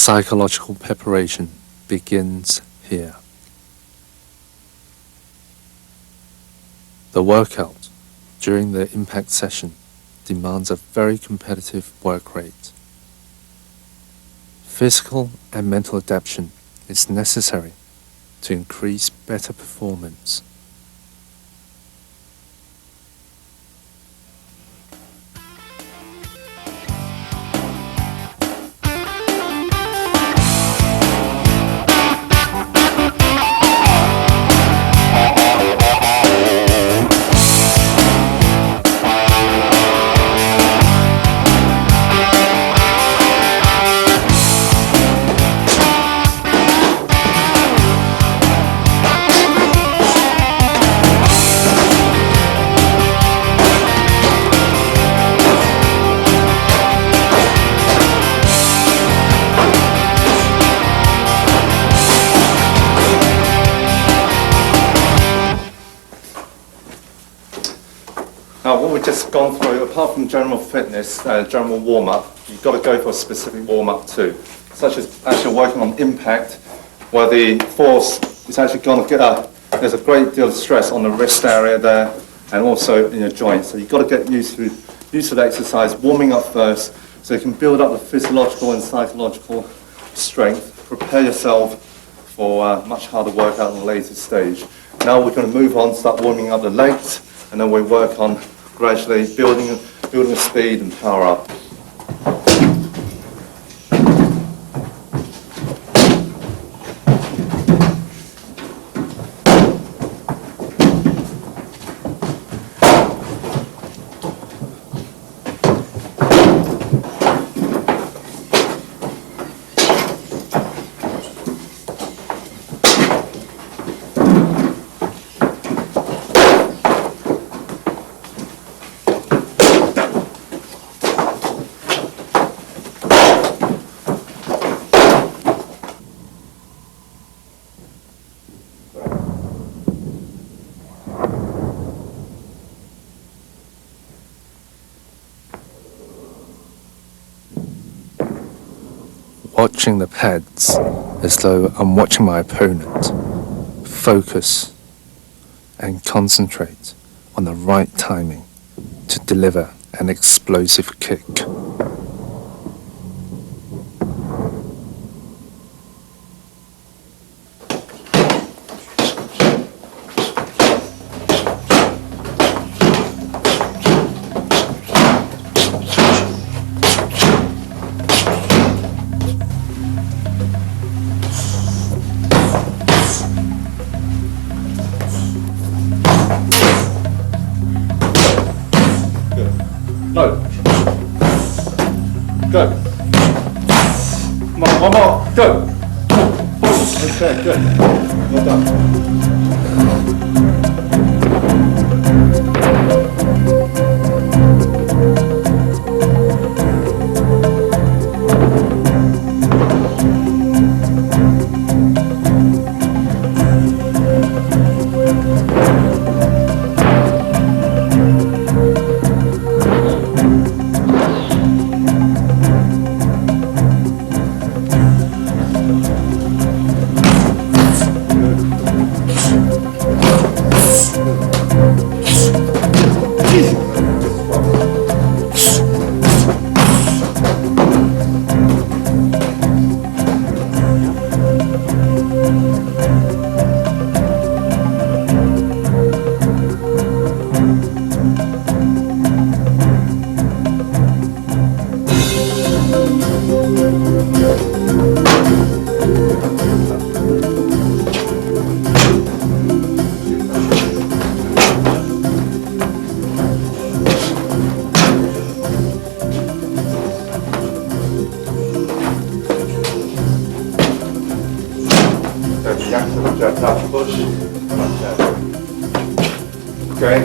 Psychological preparation begins here. The workout during the impact session demands a very competitive work rate. Physical and mental adaptation is necessary to increase better performance. Now, what we've just gone through, apart from general fitness, general warm-up, you've got to go for a specific warm-up too, such as actually working on impact, where the force is actually going to get there's a great deal of stress on the wrist area there, and also in your joints. So you've got to get used to the exercise, warming up first, so you can build up the physiological and psychological strength, prepare yourself for a much harder workout at a later stage. Now we're going to move on, start warming up the legs, and then we work on gradually building the speed and power up. Watching the pads as though I'm watching my opponent. Focus and concentrate on the right timing to deliver an explosive kick. No. Go. Come on, one more. Go. Okay, good. Well done. Push. Okay.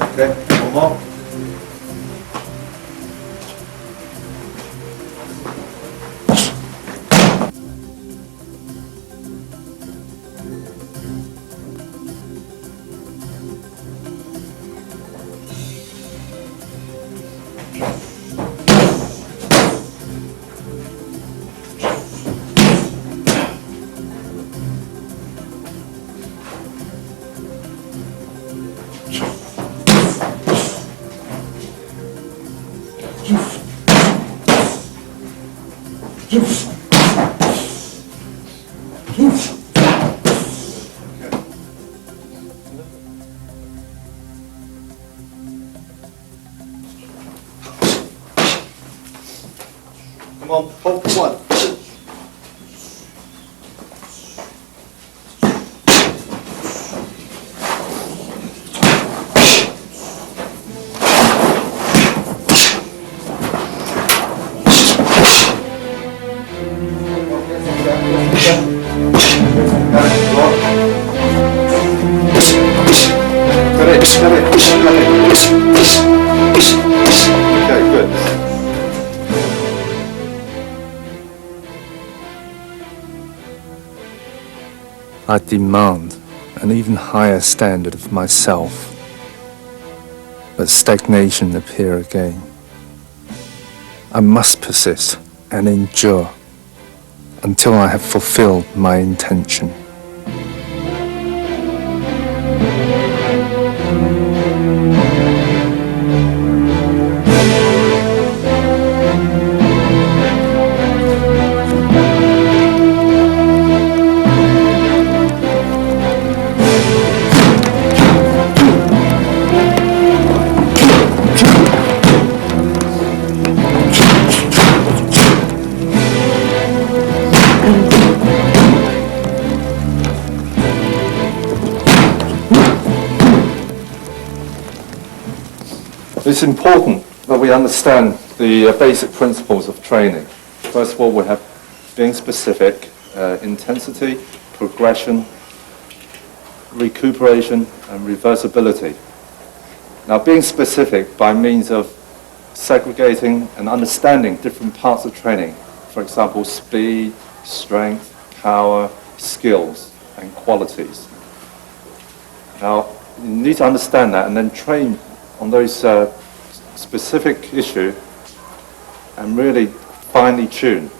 Okay, one more. Come on, hold for one. Okay, good. I demand an even higher standard of myself, but stagnation appear again. I must persist and endure until I have fulfilled my intention. It's important that we understand the basic principles of training. First of all, we have being specific, intensity, progression, recuperation, and reversibility. Now, being specific by means of segregating and understanding different parts of training, for example, speed, strength, power, skills, and qualities. Now, you need to understand that and then train on those specific issue and really finely tune.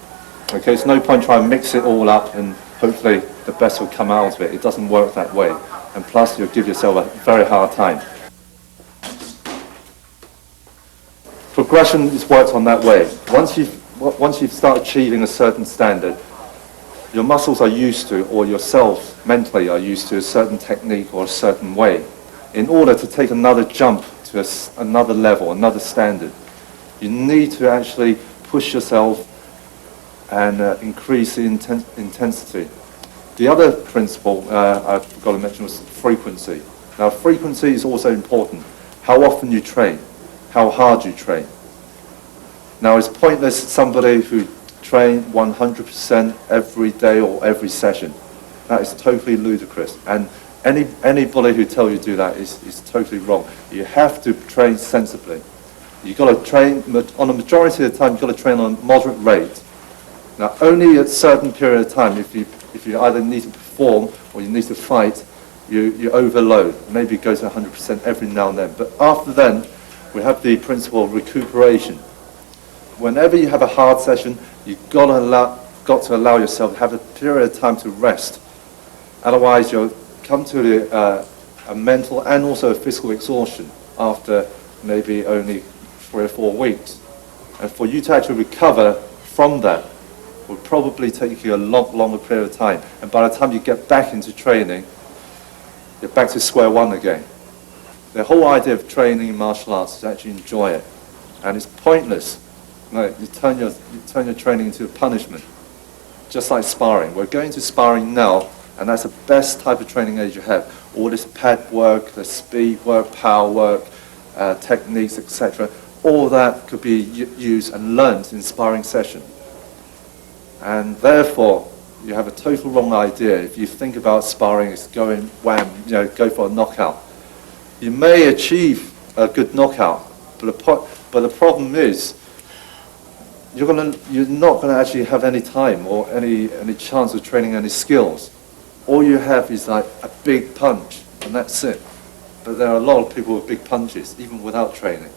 Okay, it's no point trying to mix it all up and hopefully the best will come out of it. It doesn't work that way. And plus you'll give yourself a very hard time. Progression is worked on that way. Once you start achieving a certain standard, your muscles are used to, or yourself mentally are used to a certain technique or a certain way. In order to take another jump to another level, another standard, you need to actually push yourself and increase the intensity. The other principle I forgot to mention was frequency. Now, frequency is also important. How often you train, how hard you train. Now, it's pointless somebody who train 100% every day or every session. That is totally ludicrous. And anybody who tells you to do that is totally wrong. You have to train sensibly. You've got to train, on a majority of the time, you've got to train on a moderate rate. Now, only at a certain period of time, if you either need to perform or you need to fight, you overload. Maybe it goes to 100% every now and then. But after then, we have the principle of recuperation. Whenever you have a hard session, you've got to allow yourself to have a period of time to rest. Otherwise, you'll come to a mental and also a physical exhaustion after maybe only 3 or 4 weeks. And for you to actually recover from that will probably take you a lot longer period of time. And by the time you get back into training, you're back to square one again. The whole idea of training in martial arts is actually enjoy it. And it's pointless. No, you turn your training into a punishment. Just like sparring. We're going to sparring now, and that's the best type of training aid you have. All this pad work, the speed work, power work, techniques, etc. All that could be used and learned in sparring session. And therefore, you have a total wrong idea if you think about sparring as going wham, go for a knockout. You may achieve a good knockout, but the problem is you're not going to actually have any time or any chance of training any skills. All you have is like a big punch, and that's it. But there are a lot of people with big punches, even without training.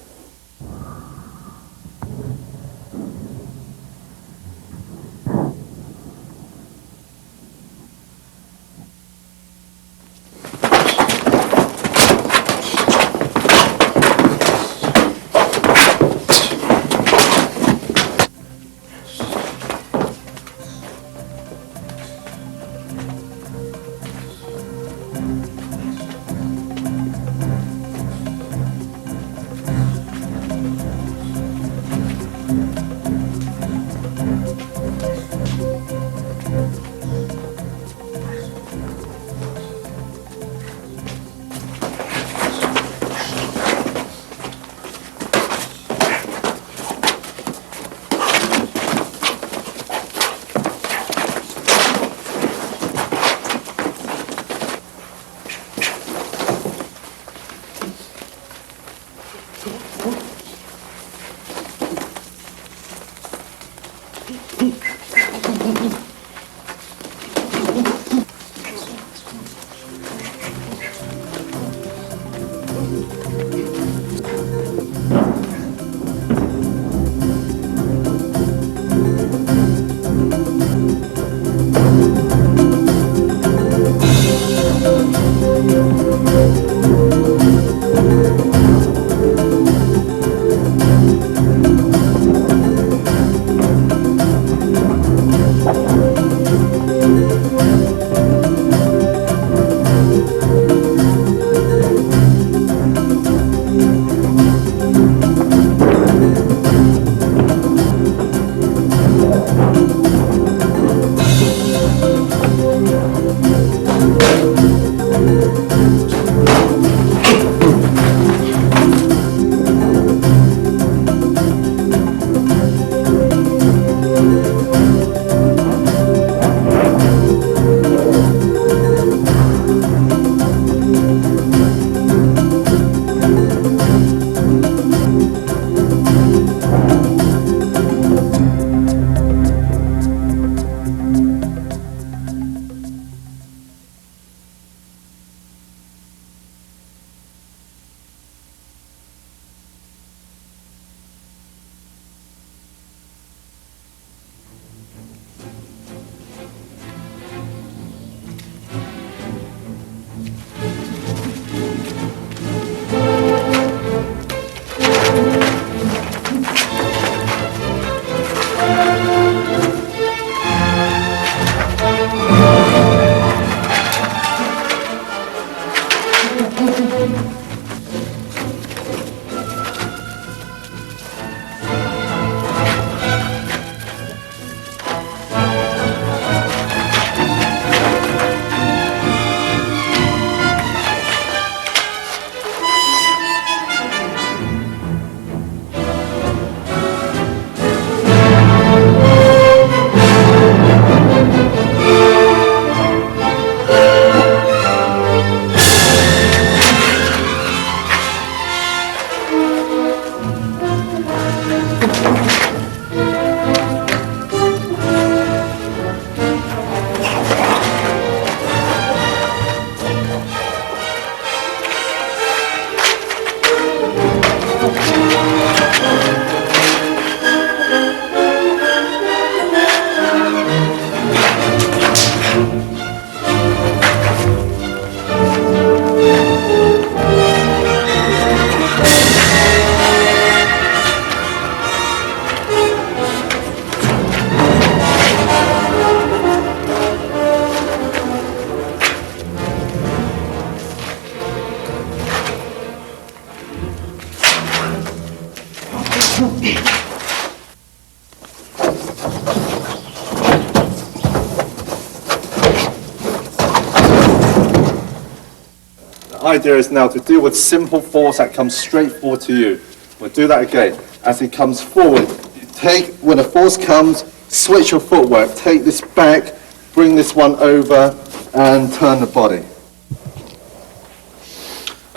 idea is now to deal with simple force that comes straight forward to you. We'll do that again. As it comes forward, you take, when the force comes, switch your footwork, take this back, bring this one over, and turn the body.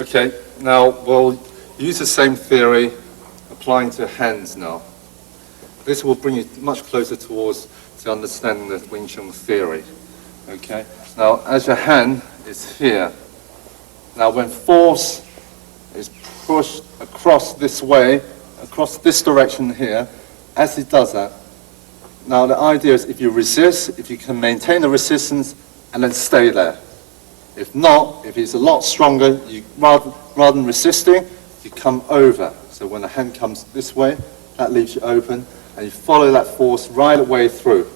Okay, now we'll use the same theory applying to hands now. This will bring you much closer towards the understanding of Wing Chun theory. Okay, now as your hand is here, now when force is pushed across this way, across this direction here, as it does that, now the idea is if you resist, if you can maintain the resistance and then stay there. If not, if it's a lot stronger, you rather than resisting, you come over. So when the hand comes this way, that leaves you open, and you follow that force right the way through.